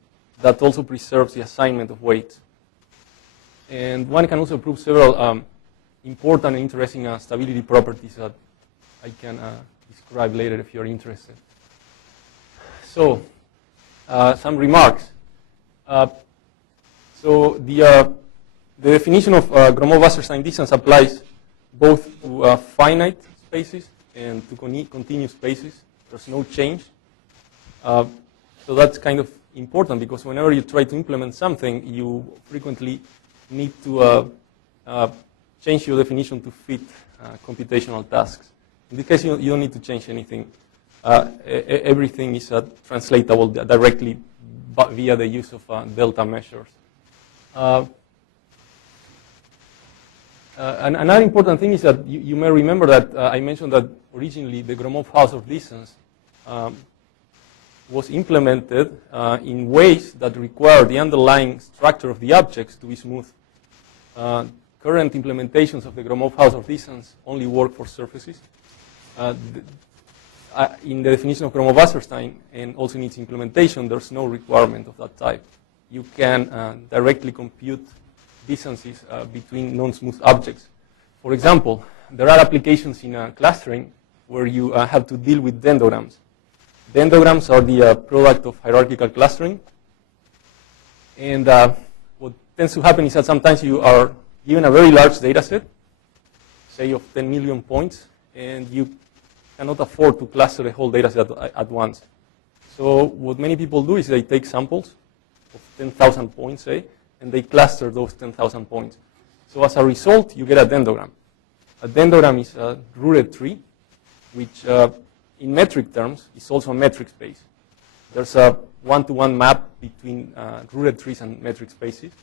that also preserves the assignment of weights. And one can also prove several important and interesting stability properties that I can describe later if you're interested. So, some remarks. So the definition of Gromov-Wasserstein distance applies both to finite spaces and to continuous spaces. There's no change. So that's kind of important, because whenever you try to implement something, you frequently need to change your definition to fit computational tasks. In this case, you don't need to change anything. Everything is translatable directly via the use of delta measures. Another important thing is that you may remember that I mentioned that originally the Gromov-Hausdorff distance was implemented in ways that require the underlying structure of the objects to be smooth. Current implementations of the Gromov-Hausdorff distance only work for surfaces. In the definition of Gromov-Wasserstein and also in its implementation, there's no requirement of that type. You can directly compute distances between non-smooth objects. For example, there are applications in clustering where you have to deal with dendrograms. Dendrograms are the product of hierarchical clustering. And what tends to happen is that sometimes you are given a very large data set, say of 10 million points, and you cannot afford to cluster the whole data set at once. So what many people do is they take samples of 10,000 points, say, and they cluster those 10,000 points. So as a result, you get a dendrogram. A dendrogram is a rooted tree, which in metric terms is also a metric space. There's a one-to-one map between rooted trees and metric spaces.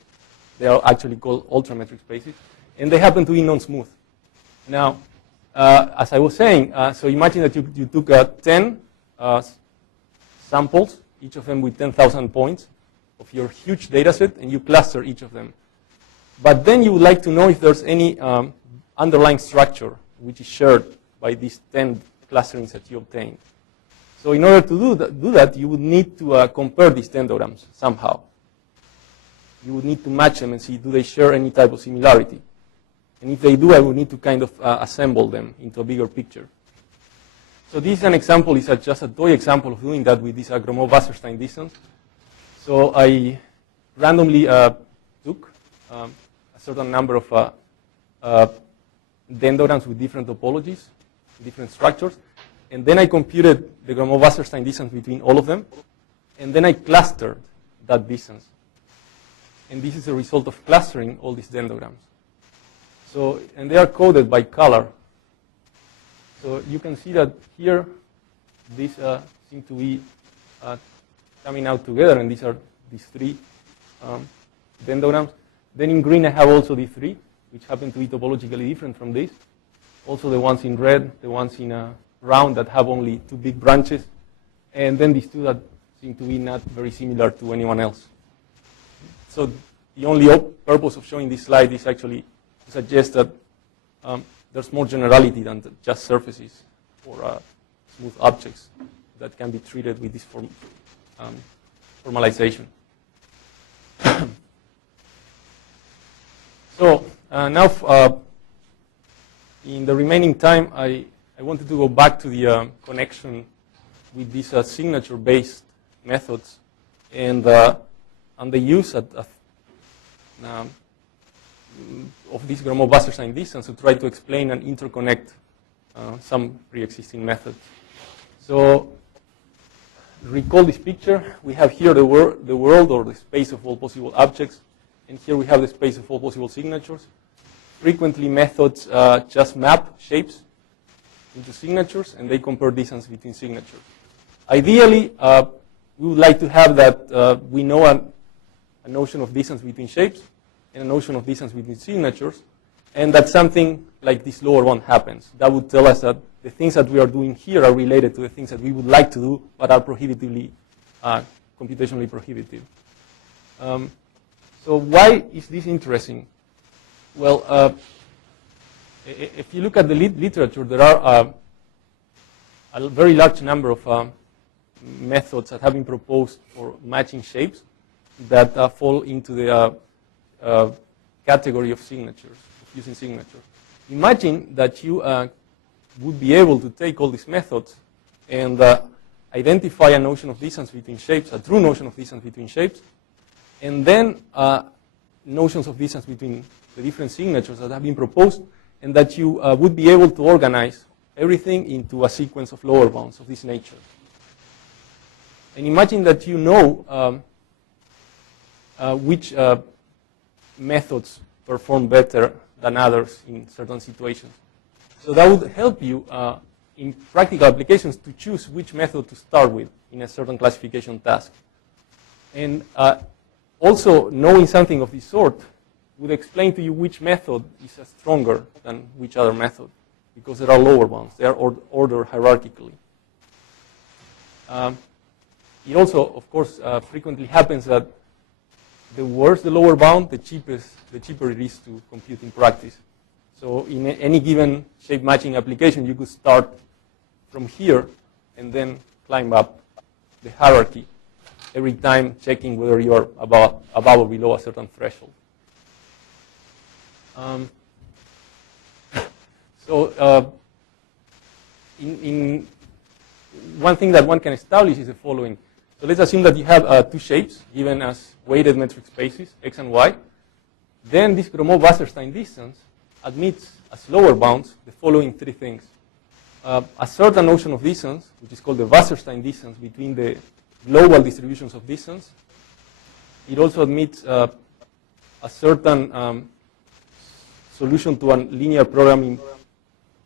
They are actually called ultrametric spaces, and they happen to be non-smooth. Now, as I was saying, so imagine that you took 10 samples, each of them with 10,000 points of your huge data set, and you cluster each of them. But then you would like to know if there's any underlying structure which is shared by these 10 clusterings that you obtained. So in order to do that, you would need to compare these dendrograms somehow. You would need to match them and see, do they share any type of similarity? And if they do, I would need to kind of assemble them into a bigger picture. So this is an example, it's just a toy example of doing that with this Gromov-Wasserstein distance. So I randomly took a certain number of dendrograms with different topologies, different structures, and then I computed the Gromov-Wasserstein distance between all of them, and then I clustered that distance. And this is a result of clustering all these dendrograms. So, and they are coded by color. So you can see that here, these seem to be coming out together, and these are these three dendrograms. Then in green, I have also the three, which happen to be topologically different from this. Also the ones in red, the ones in round that have only two big branches, and then these two that seem to be not very similar to anyone else. So the only purpose of showing this slide is actually to suggest that there's more generality than just surfaces or smooth objects. that can be treated with this formalization. So now, in the remaining time, I wanted to go back to the connection with these signature-based methods and the use of this Gromov-Wasserstein distance to try to explain and interconnect some pre-existing methods. So recall this picture. We have here the world or the space of all possible objects, and here we have the space of all possible signatures. Frequently, methods just map shapes into signatures, and they compare distance between signatures. Ideally, we would like to have that we know a notion of distance between shapes and a notion of distance between signatures, and that something like this lower one happens. That would tell us that the things that we are doing here are related to the things that we would like to do, but are prohibitively, computationally prohibitive. So why is this interesting? Well, if you look at the literature, there are a very large number of methods that have been proposed for matching shapes that fall into the category of signatures, of using signatures. Imagine that you would be able to take all these methods and identify a notion of distance between shapes, a true notion of distance between shapes, and then notions of distance between the different signatures that have been proposed, and that you would be able to organize everything into a sequence of lower bounds of this nature. And imagine that you know which methods perform better than others in certain situations. So that would help you in practical applications to choose which method to start with in a certain classification task. And also knowing something of this sort would explain to you which method is stronger than which other method, because there are lower bounds. They are ordered hierarchically. It also, of course, frequently happens that the worse the lower bound, the cheaper it is to compute in practice. So in any given shape matching application, you could start from here and then climb up the hierarchy every time, checking whether you are above or below a certain threshold. In one thing that one can establish is the following. So let's assume that you have two shapes given as weighted metric spaces, x and y. Then this Gromov-Wasserstein distance admits as lower bounds the following three things. A certain notion of distance, which is called the Wasserstein distance between the global distributions of distance. It also admits a certain solution to a linear programming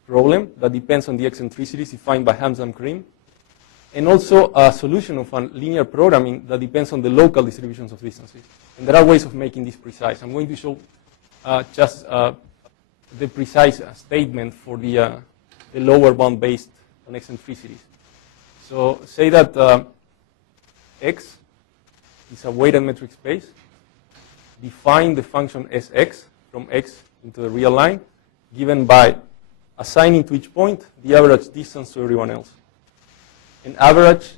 problem that depends on the eccentricities defined by Hamza-Krim, and also a solution of a linear programming that depends on the local distributions of distances. And there are ways of making this precise. I'm going to show just the precise statement for the lower bound based on eccentricities. So say that x is a weighted metric space. Define the function Sx from x into the real line, given by assigning to each point the average distance to everyone else. And average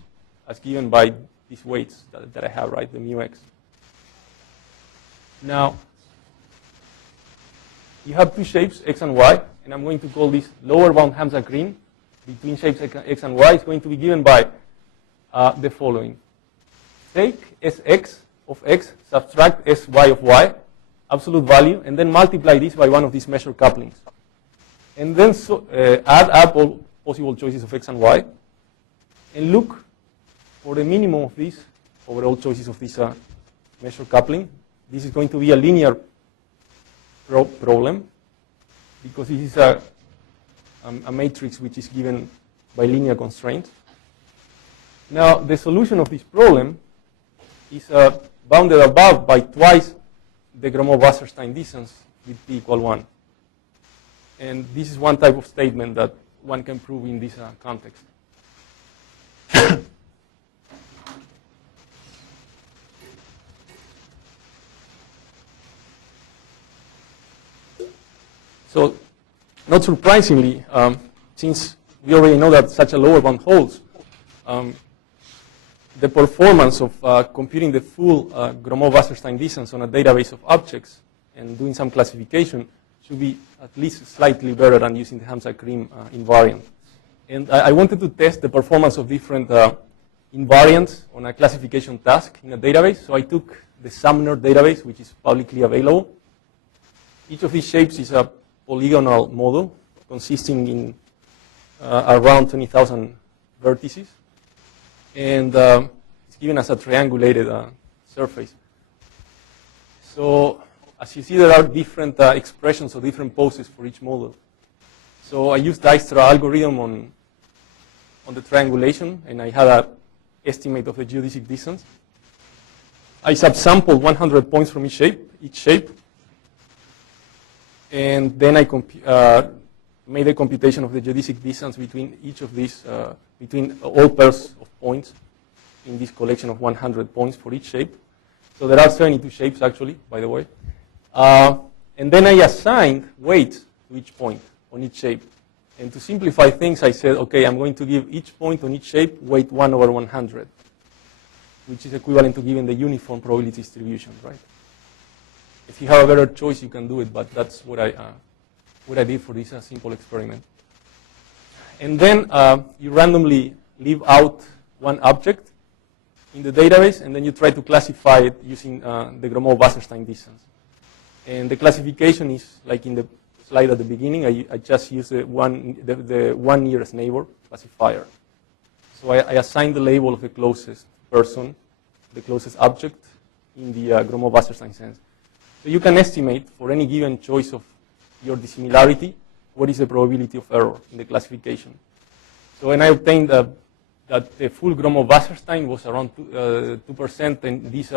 as given by these weights that I have, right, the mu x. Now, you have two shapes, x and y, and I'm going to call this lower bound Hamza-Krim between shapes x and y. It's going to be given by the following. Take Sx of x, subtract Sy of y, absolute value, and then multiply this by one of these measured couplings. And then add up all possible choices of x and y, and look for the minimum of these over all choices of this measured coupling. This is going to be a linear problem, because this is a matrix which is given by linear constraints. Now, the solution of this problem is bounded above by twice the Gromov-Wasserstein distance with p equal 1. And this is one type of statement that one can prove in this context. So, not surprisingly, since we already know that such a lower bound holds, the performance of computing the full Gromov-Wasserstein distance on a database of objects and doing some classification should be at least slightly better than using the Hamza-Krim invariant. And I wanted to test the performance of different invariants on a classification task in a database. So I took the Sumner database, which is publicly available. Each of these shapes is a polygonal model consisting in around 20,000 vertices. And it's given as a triangulated surface. So as you see, there are different expressions or different poses for each model. So I used the Dijkstra algorithm on the triangulation, and I had an estimate of the geodesic distance. I subsampled 100 points from each shape, and then I made a computation of the geodesic distance between each of these, between all pairs of points in this collection of 100 points for each shape. So there are 72 shapes, actually, by the way. And then I assigned weights to each point on each shape. And to simplify things, I said, okay, I'm going to give each point on each shape weight 1 over 100, which is equivalent to giving the uniform probability distribution, right? If you have a better choice, you can do it, but that's what I did for this simple experiment. And then you randomly leave out one object in the database, and then you try to classify it using the Gromov-Wasserstein distance. And the classification is like in the slide at the beginning. I just use the one nearest neighbor classifier. So I assign the label of the closest person, the closest object in the Gromov-Wasserstein sense. So you can estimate for any given choice of your dissimilarity what is the probability of error in the classification. So when I obtained that the full Gromov-Wasserstein was around 2%, and this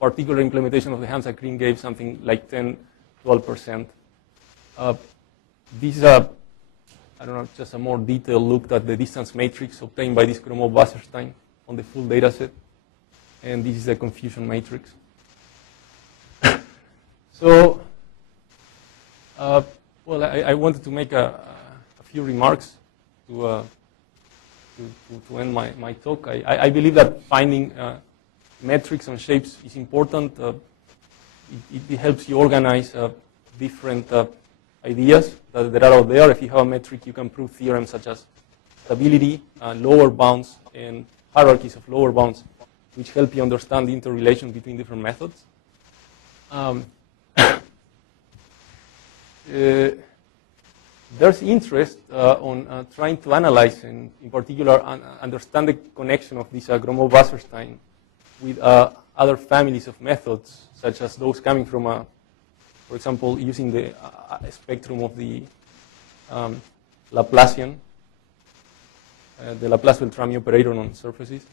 particular implementation of the Hamza-Krim gave something like 10-12%. This is I don't know, just a more detailed look at the distance matrix obtained by this Gromov-Wasserstein on the full data set. And this is the confusion matrix. So, well, I wanted to make a few remarks to end my talk. I believe that finding metrics on shapes is important. It helps you organize different ideas that are out there. If you have a metric, you can prove theorems such as stability, lower bounds, and hierarchies of lower bounds, which help you understand the interrelation between different methods. There's interest on trying to analyze and, in particular, understand the connection of this Gromov-Wasserstein with other families of methods, such as those coming from, for example, using the spectrum of the Laplacian, the Laplace-Beltrami operator on surfaces,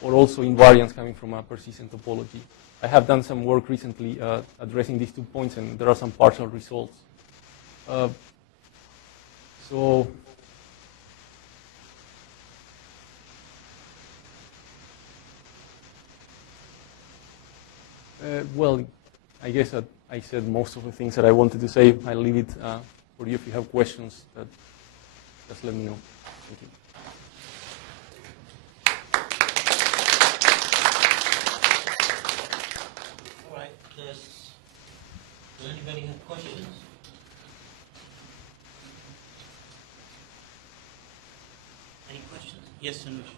or also invariants coming from a persistent topology. I have done some work recently addressing these 2 points, and there are some partial results. Well, I guess that I said most of the things that I wanted to say. I'll leave it for you if you have questions. Just let me know. Thank you. All right. Does anybody have questions? Any questions? Yes, Anush.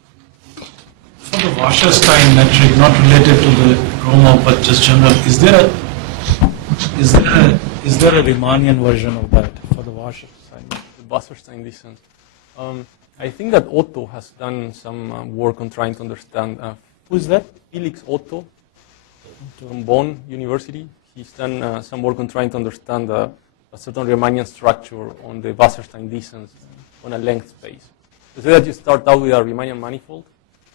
For the Wasserstein metric, not related to the Gromov, but just general, is there a Riemannian version of that for the Wasserstein? The Wasserstein distance. I think that Otto has done some work on trying to understand. Who is that? Felix Otto from Bonn University. He's done some work on trying to understand a certain Riemannian structure on the Wasserstein distance on a length space. So say that you start out with a Riemannian manifold,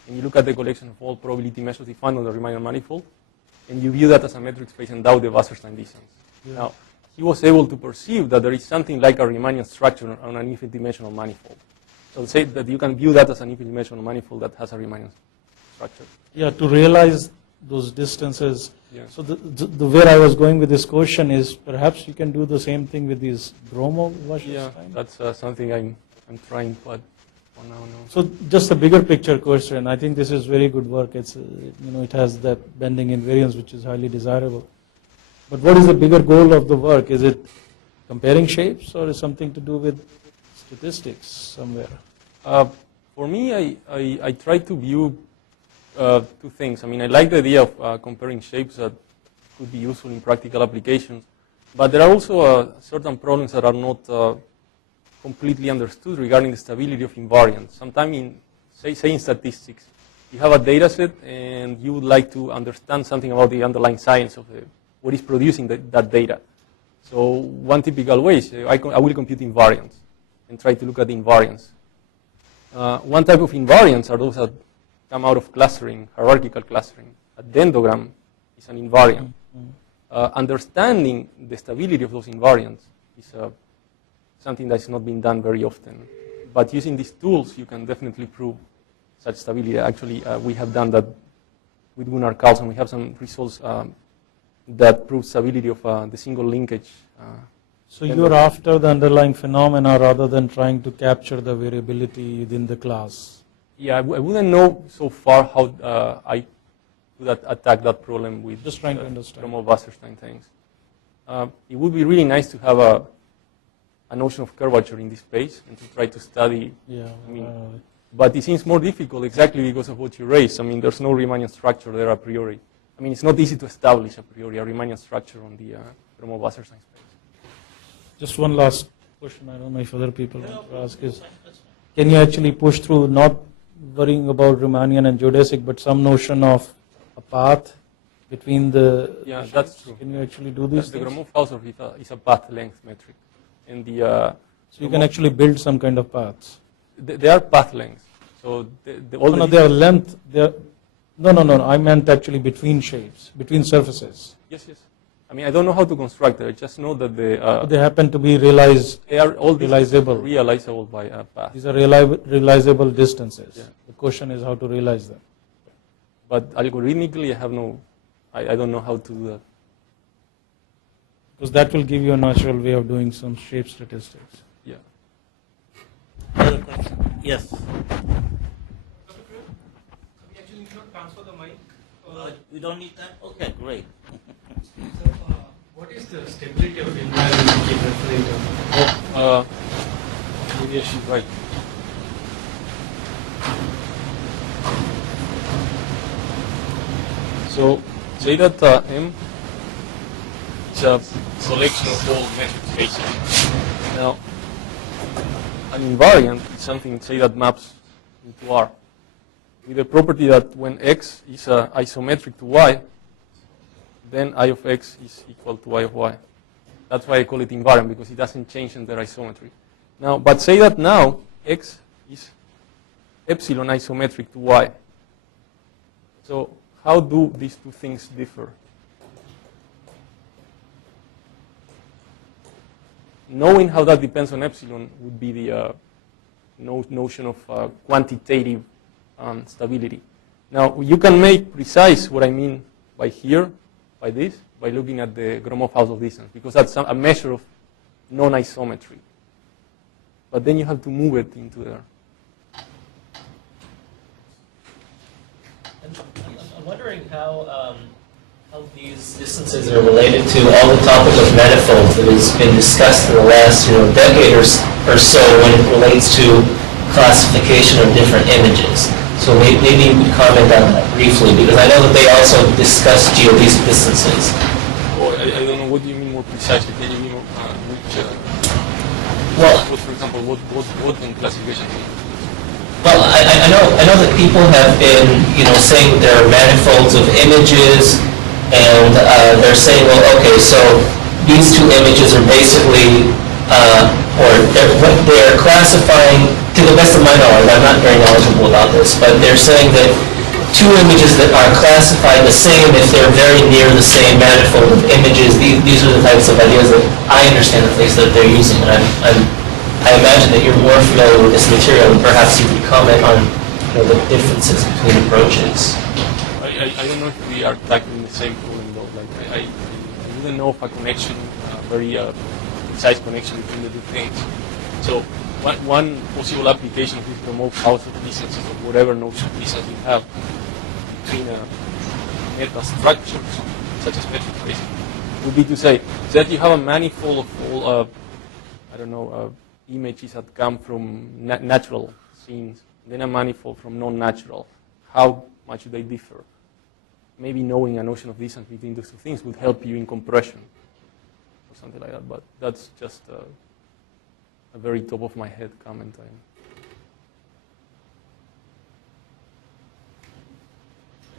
and you look at the collection of all probability measures defined on the Riemannian manifold, and you view that as a metric space and doubt the Wasserstein distance. Yeah. Now, he was able to perceive that there is something like a Riemannian structure on an infinite-dimensional manifold. So say that you can view that as an infinite-dimensional manifold that has a Riemannian structure. Yeah, to realize those distances. Yeah. So the where I was going with this question is perhaps you can do the same thing with these Gromov Wasserstein? Yeah, that's something I'm trying, but for now, no. So just a bigger picture question. I think this is very good work. It's it has that bending invariance which is highly desirable. But what is the bigger goal of the work? Is it comparing shapes or is something to do with statistics somewhere? For me, I try to view two things. I mean, I like the idea of comparing shapes that could be useful in practical applications, but there are also certain problems that are not completely understood regarding the stability of invariants. Sometimes in, say in statistics, you have a data set and you would like to understand something about the underlying science of what is producing that data. So one typical way is I will compute invariants and try to look at the invariants. One type of invariants are those that come out of clustering, hierarchical clustering. A dendrogram is an invariant. Understanding the stability of those invariants is something that's not been done very often. But using these tools, you can definitely prove such stability. Actually, we have done that with Gunnar Carlson. We have some results that prove stability of the single linkage. So you're after the underlying phenomena rather than trying to capture the variability within the class. Yeah, I wouldn't know so far how I could attack that problem with Just trying to understand. Gromov-Wasserstein things. It would be really nice to have a notion of curvature in this space and to try to study. Yeah. I mean, but it seems more difficult exactly because of what you raised. I mean, there's no Riemannian structure there a priori. I mean, it's not easy to establish a priori a Riemannian structure on the Gromov-Wasserstein space. Just one last question. I don't know if other people want to ask is, can you actually push through not worrying about Riemannian and geodesic, but some notion of a path between the... Yeah, that's true. Can you actually do these The things? Gromov-Hausdorff is a path length metric. And the So you can actually build some kind of paths. they are path lengths. So all No, they are length. No. I meant actually between shapes, between surfaces. Yes. I mean, I don't know how to construct it. I just know that They happen to be realized. they are all realizable. realizable by a path. These are realizable distances. Yeah. The question is how to realize them. But algorithmically, I don't know how to do that. Because that will give you a natural way of doing some shape statistics. Yeah. Other question? Yes. We actually need to transfer the mic. We don't need that? Okay, great. So, what is the stability of invariant you keep referring to? Maybe I should write. So say that M is a selection of all metric spaces. Now, an invariant is something, say, that maps into R with the property that when X is isometric to Y, then I of X is equal to I of Y. That's why I call it invariant, because it doesn't change in their isometry. Now, but say that now X is epsilon isometric to Y. So how do these two things differ? Knowing how that depends on epsilon would be the notion of quantitative stability. Now, you can make precise what I mean by here, by this, by looking at the Gromov-Hausdorff distance, because that's a measure of non-isometry. But then you have to move it into there. I'm wondering how these distances are related to all the topic of manifolds that has been discussed in the last decade or so when it relates to classification of different images. So maybe you could comment on that briefly, because I know that they also discuss geodesic distances. Oh, I don't know, what do you mean more precisely? Can you mean which, for example, what in classification? Well, I know that people have been, saying there are manifolds of images, and they're saying, well, okay, so these two images are basically, they're classifying, to the best of my knowledge, I'm not very knowledgeable about this, but they're saying that two images that are classified the same if they're very near the same manifold of images, these are the types of ideas that I understand at least that they're using, and I imagine that you're more familiar with this material, and perhaps you could comment on the differences between approaches. I don't know if we are tackling the same problem though. Like I wouldn't know of a connection, very precise connection between the two things. So one possible application of this remote house of distances of whatever notion of distance you have between a meta structures, such as metric space, would be to say that you have a manifold of all, I don't know, images that come from natural scenes, then a manifold from non-natural. How much do they differ? Maybe knowing a notion of distance between those two things would help you in compression or something like that, but that's just a very top of my head comment.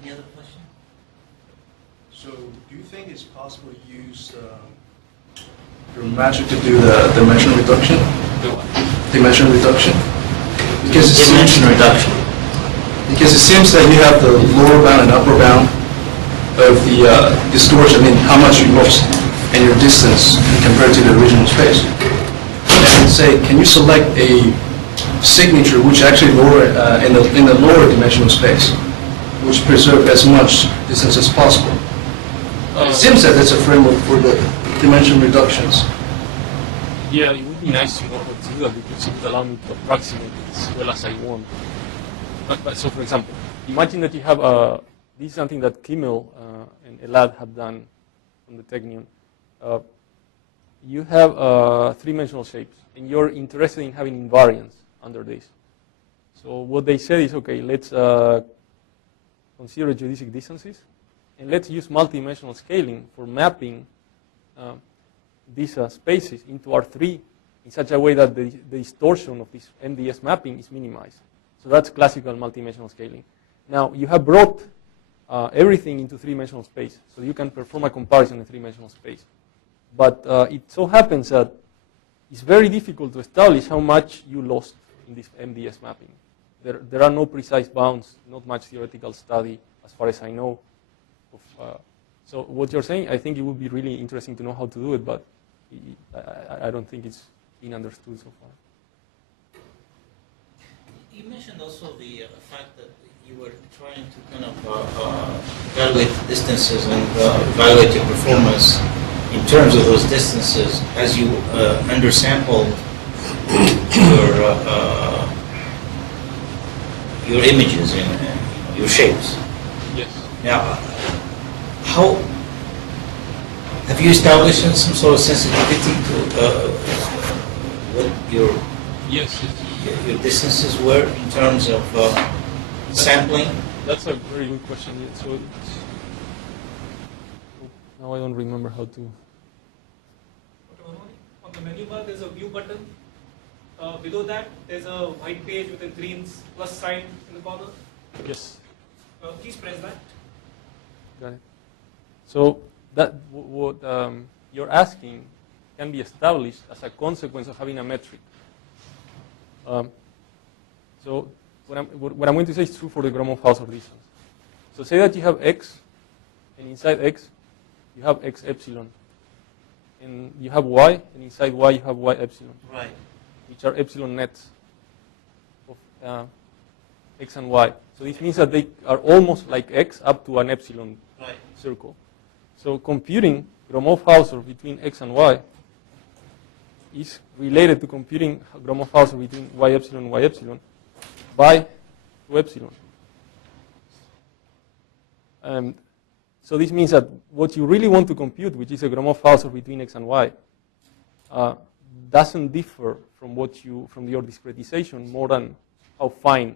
Any other question? So, do you think it's possible to use your metric to do the dimension reduction? Dimension reduction? Because it Dimension reduction. Because it seems that you have the lower bound and upper bound of the distortion, I mean, how much you lost and your distance compared to the original space. And say, can you select a signature which actually lower in the lower dimensional space, which preserve as much distance as possible? It seems that that's a framework for the dimension reductions. Yeah, it would be nice to know how to do that because it would allow me to approximate it as well as I want. But so, for example, imagine that you have this is something that Kimmel and Elad have done from the Technion. You have three-dimensional shapes, and you're interested in having invariance under this. So what they said is, okay, let's consider geodesic distances, and let's use multidimensional scaling for mapping these spaces into R3 in such a way that the distortion of this MDS mapping is minimized. So that's classical multidimensional scaling. Now, you have brought everything into three-dimensional space, so you can perform a comparison in three-dimensional space. But it so happens that it's very difficult to establish how much you lost in this MDS mapping. There are no precise bounds, not much theoretical study, as far as I know. So what you're saying, I think it would be really interesting to know how to do it, but I don't think it's been understood so far. You mentioned also the fact that you were trying to kind of evaluate distances and evaluate your performance in terms of those distances as you undersampled your images and your shapes. Yes. Now, how have you established some sort of sensitivity to what your distances were in terms of sampling? That's a very good question. So now I don't remember how to. On the menu bar, there's a view button. Below that, there's a white page with a green plus sign in the corner. Yes. Please press that. Got it. So that what you're asking can be established as a consequence of having a metric. So what I'm going to say is true for the Gromov-Hausdorff distance. So say that you have x, and inside x you have x epsilon, and you have y, and inside y you have y epsilon, Right. which are epsilon nets of x and y. So this means that they are almost like x up to an epsilon circle. So computing Gromov-Hausdorff between x and y is related to computing Gromov-Hausdorff between y epsilon by 2 epsilon. So this means that what you really want to compute, which is a Gromov-Hausdorff between x and y, doesn't differ from your discretization more than how fine.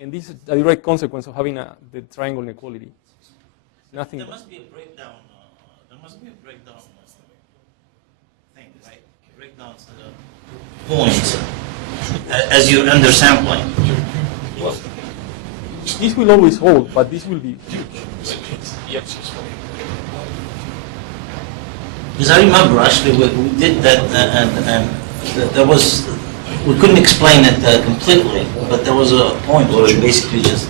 And this is a direct consequence of having the triangle inequality. Nothing. There must be a breakdown. Thing, right? Breakdowns to the points as you're undersampling. This will always hold, but this will be huge. Because I remember actually we did that, and there was, we couldn't explain it completely, but there was a point where it basically just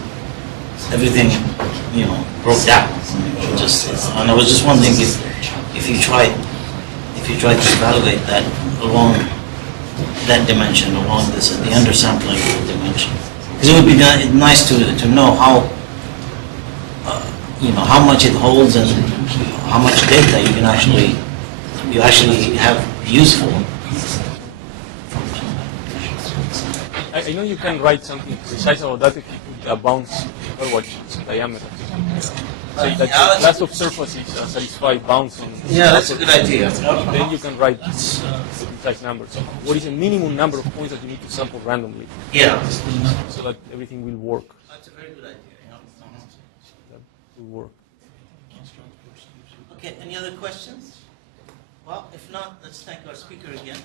everything, broke down. And I was just wondering if you tried to evaluate that along that dimension, along this the undersampling dimension, because it would be nice to know how how much it holds and how much data you actually have useful from that. I know you can write something precise about that if you put a bounce watch diameter. Say that the class of surfaces satisfy bouncing. Yeah, that's a good idea. Then you can write the precise number. So what is the minimum number of points that you need to sample randomly Yeah. so that everything will work? That's a very good idea. That will work. Okay, any other questions? Well, if not, let's thank our speaker again.